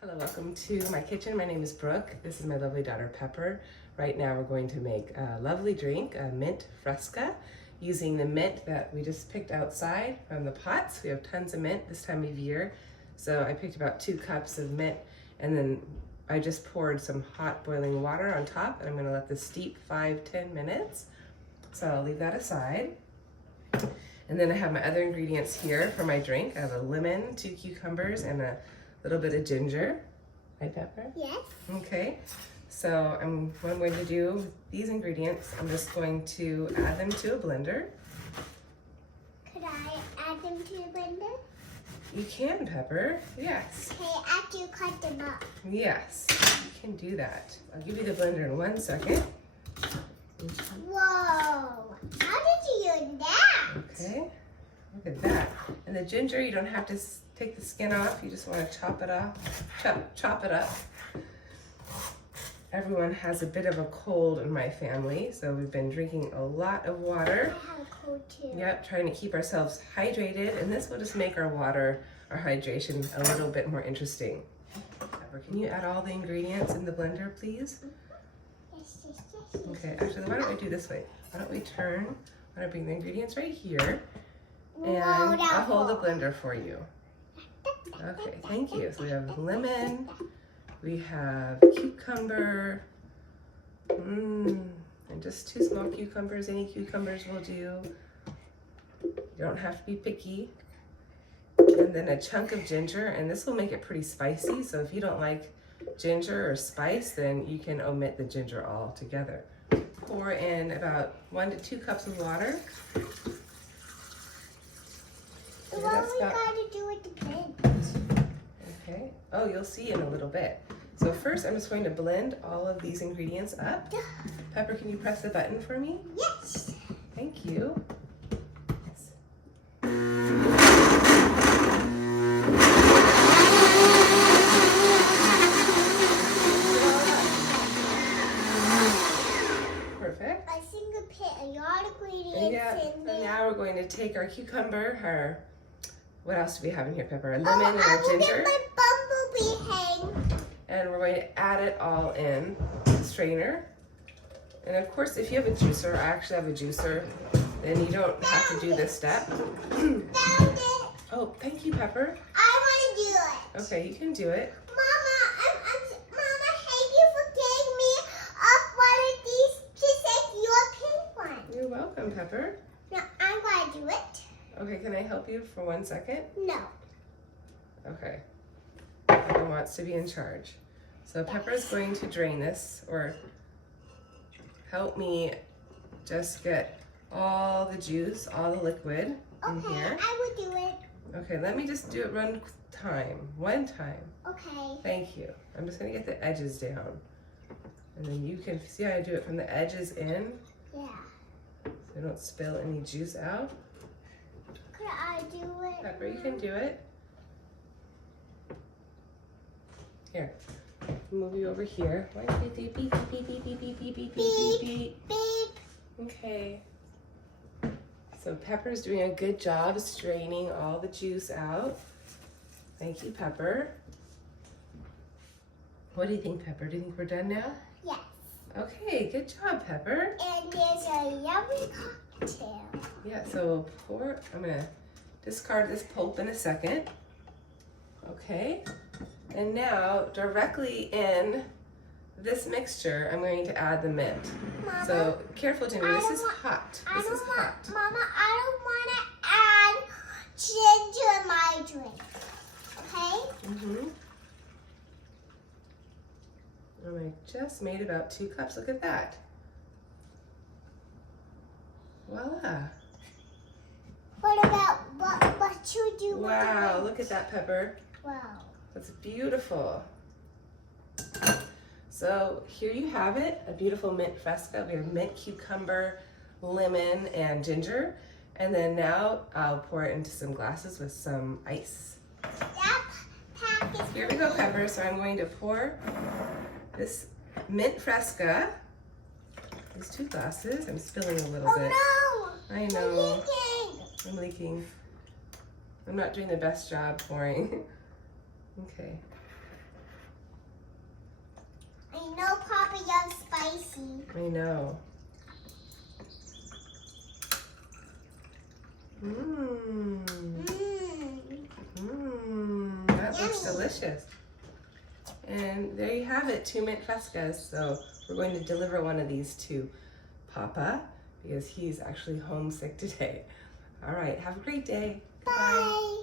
Hello, welcome to my kitchen. My name is Brooke. This is my lovely daughter Pepper. Right now we're going to make a lovely drink, a mint Fresca, using the mint that we just picked outside from the pots. We have tons of mint this time of year. So I picked about 2 cups of mint, and then I just poured some hot boiling water on top, and I'm gonna let this steep 5-10 minutes. So I'll leave that aside. And then I have my other ingredients here for my drink. I have a lemon, 2 cucumbers, and a little bit of ginger. Right, Pepper? Yes. Okay, so what I'm going to do with these ingredients, I'm just going to add them to a blender. Could I add them to the blender? You can, Pepper, yes. Okay, after you cut them up. Yes, you can do that. I'll give you the blender in 1 second. Whoa, how did you do that? Okay, look at that. And the ginger, you don't have to take the skin off. You just want to chop it off, chop it up. Everyone has a bit of a cold in my family, so we've been drinking a lot of water. I have a cold too. Yep, trying to keep ourselves hydrated, and this will just make our water, our hydration, a little bit more interesting. Pepper, can you add all the ingredients in the blender, please? Yes. Okay, actually, why don't we do this way? Why don't we turn, I'm gonna bring the ingredients right here, and I'll hold the blender for you. Okay, thank you. So we have lemon, we have cucumber, and just 2 small cucumbers. Any cucumbers will do. You don't have to be picky. And then a chunk of ginger, and this will make it pretty spicy. So if you don't like ginger or spice, then you can omit the ginger altogether. Pour in about 1 to 2 cups of water. What we gotta do with the blend? Okay. Oh, you'll see in a little bit. So first, I'm just going to blend all of these ingredients up. Pepper, can you press the button for me? Yes. Thank you. Perfect. I think I put a lot of ingredients in there. And now we're going to take our cucumber, what else do we have in here, Pepper? A lemon and a ginger. My bumblebee hang. And we're going to add it all in the strainer. And of course, if you have a juicer, I actually have a juicer, then you don't have to do this step. Found it. Oh, thank you, Pepper. I want to do it. Okay, you can do it. Mama, thank you for getting me up one of these just like your pink one. You're welcome, Pepper. Now I'm going to do it. Okay, can I help you for 1 second? No. Okay. Pepper wants to be in charge. So Pepper's going to drain this, or help me just get all the juice, all the liquid in Okay, here. I will do it. Okay, let me just do it one time. Okay. Thank you. I'm just gonna get the edges down. And then you can see how I do it from the edges in, Yeah. so I don't spill any juice out. Could I do it? Pepper, you can do it. Here, move you over here. Beep, beep, beep, beep, beep, beep, beep, beep, beep, beep, beep, beep. Beep. Okay. So Pepper's doing a good job straining all the juice out. Thank you, Pepper. What do you think, Pepper? Do you think we're done now? Yes. Okay, good job, Pepper. And there's a yummy cocktail. Yeah, so I'm gonna discard this pulp in a second. Okay, and now directly in this mixture, I'm going to add the mint. Mama, So careful, Ginger, this is hot. I This is don't want, hot. Mama, I don't want to add ginger in my drink. Okay? Mm-hmm. And I just made about 2 cups. Look at that. Voila. What should you do with Wow, the look at that, Pepper. Wow. That's beautiful. So here you have it, a beautiful mint Fresca. We have mint, cucumber, lemon, and ginger. And then now I'll pour it into some glasses with some ice. That pack is Here we go, Pepper. So I'm going to pour this mint Fresca, these 2 glasses. I'm spilling a little bit. Oh no! I know. Leaking. I'm leaking. I'm not doing the best job pouring. Okay. You know Papa loves spicy. I know. Mmm. That looks delicious. And there you have it, 2 mint Frescas. So we're going to deliver one of these to Papa because he's actually homesick today. All right, have a great day. Goodbye. Bye.